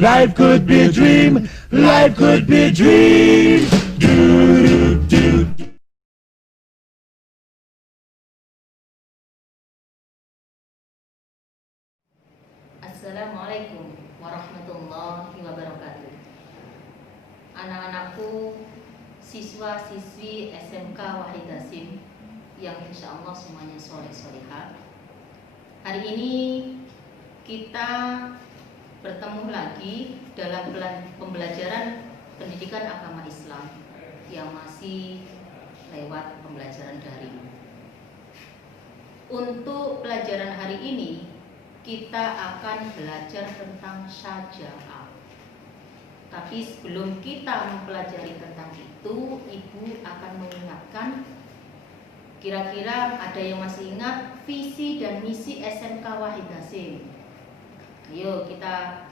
Life could be a dream. Life could be a dream. Do do do. Assalamualaikum warahmatullahi wabarakatuh. Anak-anakku, siswa-siswi SMK Wahid Hasim yang insya Allah semuanya soleh-solehah. Hari ini kita bertemu lagi dalam pembelajaran pendidikan agama Islam yang masih lewat pembelajaran daring. Untuk pelajaran hari ini kita akan belajar tentang syaja'ah. Tapi sebelum kita mempelajari tentang itu, Ibu akan mengingatkan, kira-kira ada yang masih ingat visi dan misi SMK Wahid Hasim? Ayo kita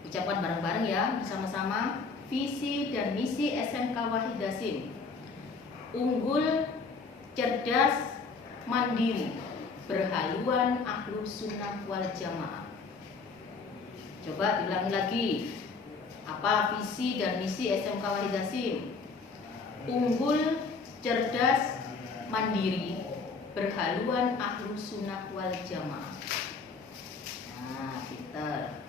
ucapkan bareng-bareng ya, bersama-sama. Visi dan misi SMK Wahid Hasim: unggul, cerdas, mandiri, berhaluan ahlu sunnah wal jamaah. Coba diulangi lagi. Apa visi dan misi SMK Wahid Hasim? Unggul, cerdas, mandiri, berhaluan ahlu sunnah wal jamaah. Nah, pinter.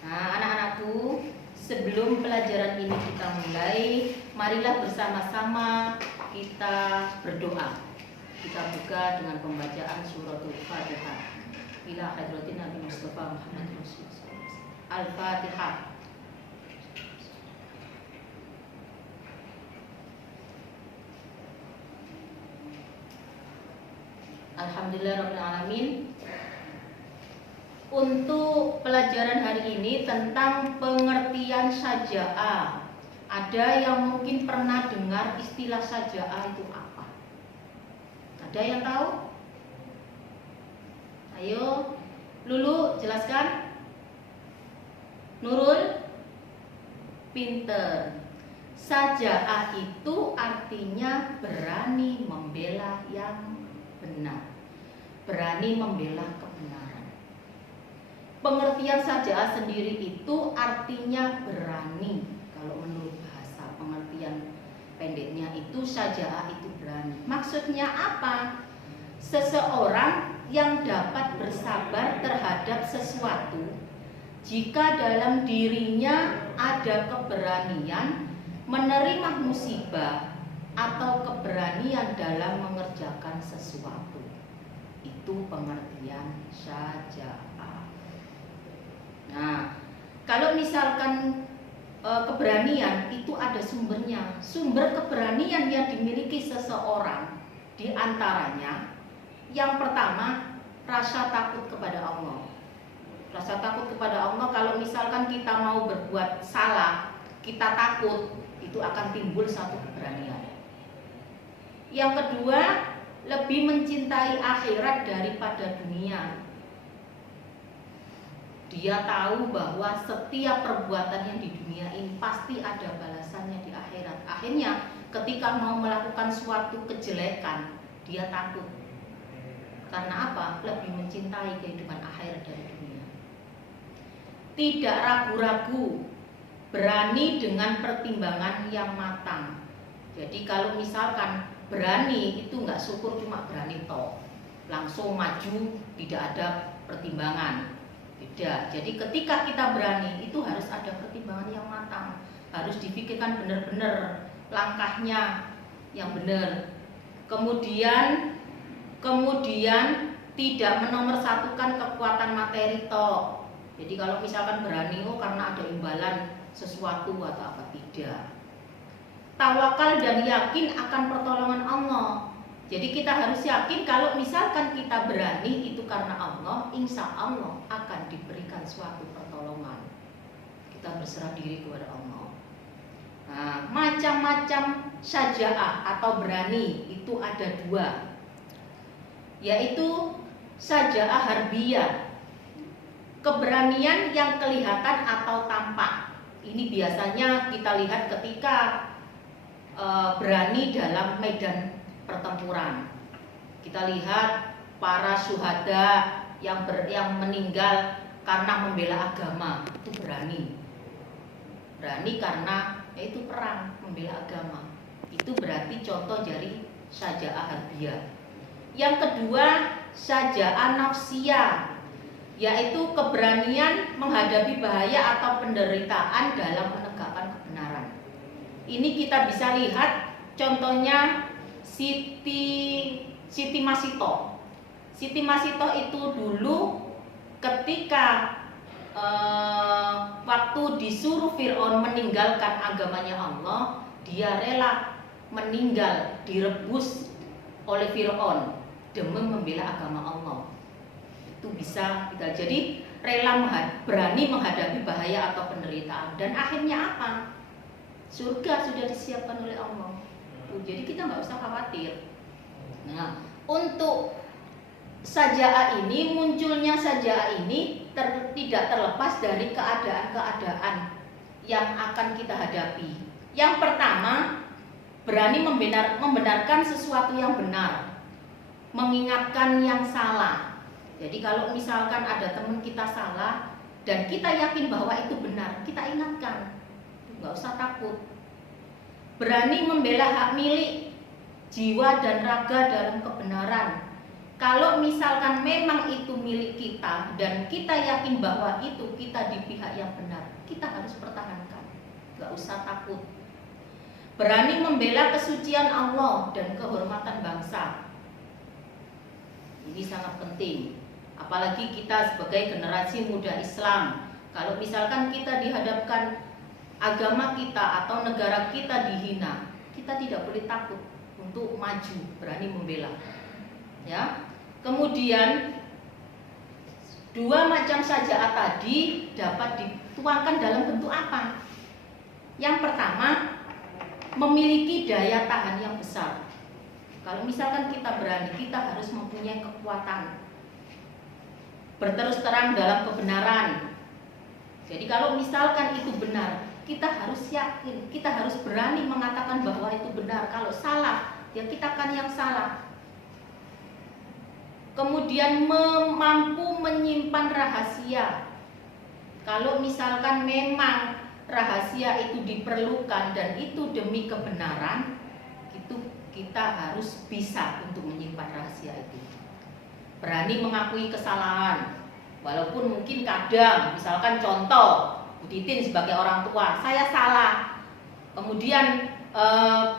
Nah, anak-anakku, sebelum pelajaran ini kita mulai, marilah bersama-sama kita berdoa. Kita buka dengan pembacaan suratul Fatihah. Ila hadratin Nabi Mustafa Muhammad Rasulullah. Al-Fatihah. Alhamdulillahirabbil alamin. Untuk pelajaran hari ini tentang pengertian syaja'ah. Ada yang mungkin pernah dengar istilah syaja'ah itu apa? Ada yang tahu? Ayo, Lulu jelaskan. Nurul, pinter. Syaja'ah itu artinya berani membela yang benar, berani membela kebenaran. Pengertian syaja'ah sendiri itu artinya berani. Kalau menurut bahasa pengertian pendeknya itu syaja'ah itu berani. Maksudnya apa? Seseorang yang dapat bersabar terhadap sesuatu jika dalam dirinya ada keberanian menerima musibah atau keberanian dalam mengerjakan sesuatu. Itu pengertian syaja'ah. Nah, kalau misalkan keberanian itu ada sumbernya. Sumber keberanian yang dimiliki seseorang di antaranya yang pertama, rasa takut kepada Allah. Rasa takut kepada Allah, kalau misalkan kita mau berbuat salah, kita takut, itu akan timbul satu keberanian. Yang kedua, lebih mencintai akhirat daripada dunia. Dia tahu bahwa setiap perbuatan yang di dunia ini pasti ada balasannya di akhirat. Akhirnya ketika mau melakukan suatu kejelekan, dia takut. Karena apa? Lebih mencintai kehidupan akhirat dari dunia. Tidak ragu-ragu, berani dengan pertimbangan yang matang. Jadi kalau misalkan berani itu nggak syukur cuma berani toh, langsung maju tidak ada pertimbangan. Beda. Jadi ketika kita berani itu harus ada pertimbangan yang matang, harus dipikirkan benar-benar langkahnya yang benar. Kemudian tidak menomorsatukan kekuatan materi toh. Jadi kalau misalkan berani karena ada imbalan sesuatu atau apa, tidak. Tawakal dan yakin akan pertolongan Allah. Jadi kita harus yakin kalau misalkan kita berani itu karena Allah, insya Allah akan diberikan suatu pertolongan. Kita berserah diri kepada Allah. Nah, macam-macam syaja'ah atau berani itu ada dua, yaitu syaja'ah harbiyah, keberanian yang kelihatan atau tampak. Ini biasanya kita lihat ketika berani dalam medan pertempuran. Kita lihat para syuhada yang meninggal karena membela agama, itu berani. Berani karena yaitu perang, membela agama. Itu berarti contoh dari syaja'ah harbiah. Yang kedua, syaja'ah nafsiyah, yaitu keberanian menghadapi bahaya atau penderitaan dalam menegakkan kebenaran. Ini kita bisa lihat contohnya Siti Masito. Siti Masito itu dulu ketika waktu disuruh Fir'aun meninggalkan agamanya Allah, dia rela meninggal direbus oleh Fir'aun demi membela agama Allah. Itu bisa kita jadi rela berani menghadapi bahaya atau penderitaan, dan akhirnya apa? Surga sudah disiapkan oleh Allah. Jadi kita nggak usah khawatir. Nah, untuk syaja'ah ini, munculnya syaja'ah ini tidak terlepas dari keadaan-keadaan yang akan kita hadapi. Yang pertama, berani membenarkan sesuatu yang benar, mengingatkan yang salah. Jadi kalau misalkan ada teman kita salah dan kita yakin bahwa itu benar, kita ingatkan, nggak usah takut. Berani membela hak milik jiwa dan raga dalam kebenaran. Kalau misalkan memang itu milik kita dan kita yakin bahwa itu kita di pihak yang benar, kita harus pertahankan, nggak usah takut. Berani membela kesucian Allah dan kehormatan bangsa. Ini sangat penting, apalagi kita sebagai generasi muda Islam. Kalau misalkan kita dihadapkan agama kita atau negara kita dihina, kita tidak boleh takut untuk maju, berani membela. Ya. Kemudian dua macam syaja'ah tadi dapat dituangkan dalam bentuk apa? Yang pertama, memiliki daya tahan yang besar. Kalau misalkan kita berani, kita harus mempunyai kekuatan berterus terang dalam kebenaran. Jadi kalau misalkan itu benar, kita harus yakin, kita harus berani mengatakan bahwa itu benar. Kalau salah, ya kita kan yang salah. Kemudian mampu menyimpan rahasia. Kalau misalkan memang rahasia itu diperlukan dan itu demi kebenaran, itu kita harus bisa untuk menyimpan rahasia itu. Berani mengakui kesalahan, walaupun mungkin kadang, misalkan contoh, Bu Titin sebagai orang tua, saya salah. Kemudian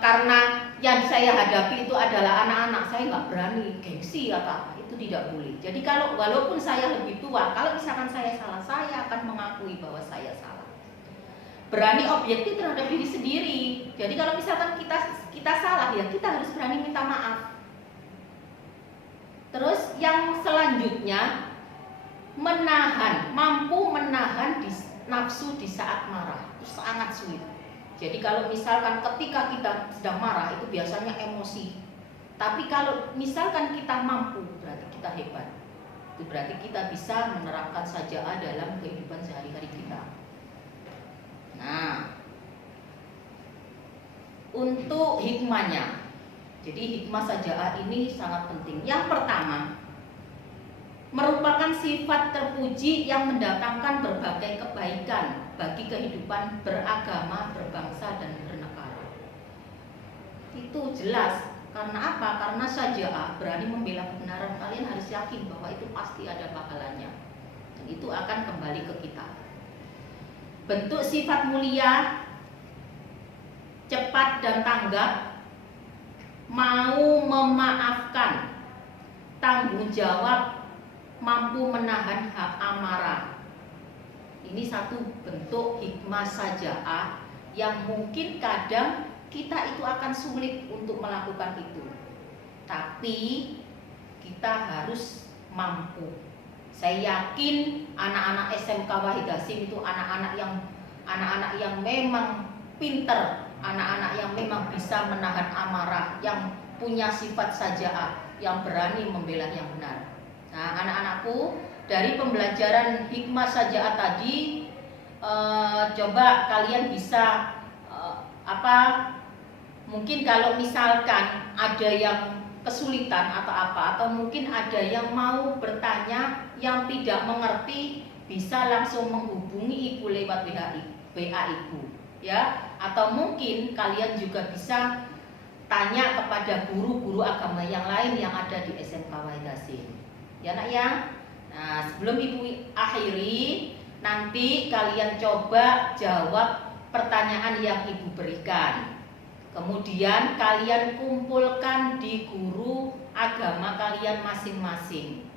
karena yang saya hadapi itu adalah anak-anak, saya nggak berani, gengsi atau apa, itu tidak boleh. Jadi kalau walaupun saya lebih tua, kalau misalkan saya salah, saya akan mengakui bahwa saya salah. Berani objektif terhadap diri sendiri. Jadi kalau misalkan kita salah, ya kita harus berani minta maaf. Terus yang selanjutnya, mampu menahan nafsu di saat marah. Itu sangat sulit. Jadi kalau misalkan ketika kita sedang marah, itu biasanya emosi. Tapi kalau misalkan kita mampu, berarti kita hebat. Itu berarti kita bisa menerapkan syaja'ah dalam kehidupan sehari-hari kita. Nah, untuk hikmahnya, jadi hikmah syaja'ah ini sangat penting. Yang pertama, merupakan sifat terpuji yang mendatangkan berbagai kebaikan bagi kehidupan beragama, berbangsa, dan bernegara. Itu jelas. Karena apa? Karena syaja'ah, berani membela kebenaran, kalian harus yakin bahwa itu pasti ada pahalanya. Dan itu akan kembali ke kita. Bentuk sifat mulia, cepat dan tanggap, mau memaafkan, tanggung jawab, mampu menahan hak amarah. Ini satu bentuk hikmah syaja'ah yang mungkin kadang kita itu akan sulit untuk melakukan itu. Tapi kita harus mampu. Saya yakin anak-anak SMK Wahid Hasyim itu anak-anak yang memang pinter, anak-anak yang memang bisa menahan amarah, yang punya sifat syaja'ah, yang berani membela yang benar. Nah, anak-anakku, dari pembelajaran hikmah syaja'ah tadi, coba kalian bisa mungkin kalau misalkan ada yang kesulitan atau mungkin ada yang mau bertanya yang tidak mengerti, bisa langsung menghubungi Ibu lewat WA ibu, ya. Atau mungkin kalian juga bisa tanya kepada guru-guru agama yang lain yang ada di SMK Wahid Hasim. Ya nak ya. Nah, sebelum ibu akhiri, nanti kalian coba jawab pertanyaan yang ibu berikan. Kemudian kalian kumpulkan di guru agama kalian masing-masing.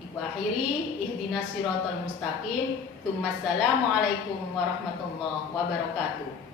Ibu akhiri, ihdinas siratal mustaqim. Assalamualaikum warahmatullahi wabarakatuh.